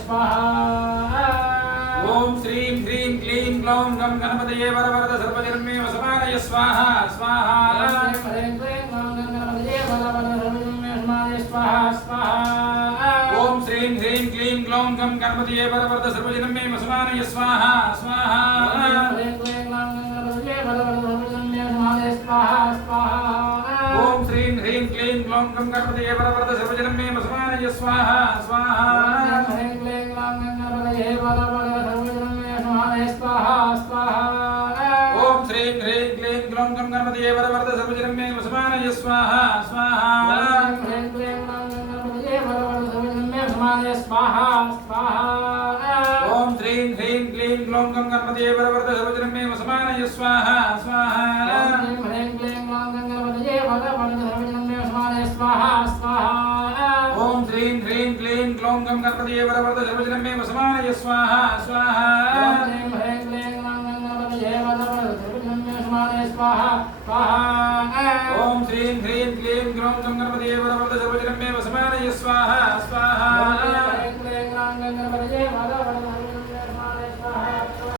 स्वाहा ओम श्रीं ह्रीं क्लीं ग्लौं गं गणपतये वरवरद सर्वजन्मे वसमानय स्वाहा स्वाहा ओम श्रीं ह्रीं क्लीं ग्लौं गं गणपतये वरवरद सर्वजन्मे वसमानय स्वाहा स्वाहा ओम श्रीं ह्रीं क्लीं ग्लौं गं गणपतये वरवरद सर्वजन्मे वसमानय स्वाहा स्वाहा ओम श्रीं ह्रीं क्लीं ग्लौं गं गणपतये वरवरद सर्वजन्मे वसमानय स्वाहा स्वाहा ओम श्रीं ह्रीं क्लीं ग्लौं गं गणपतये वरवरद सर्वजन्मे वसमानय स्वाहा स्वाहा ओम श्रीं ह्रीं क्लीं ग्लौं गं गणपतये वरवरद सर्वजन्मे वसमानय स्वाहा स्वाहा ओम श्रीं ह्रीं क्लीं ग्लौं गं गणपतये वरवरद सर्वजन्मे वसमानय स्वाहा स्वाहा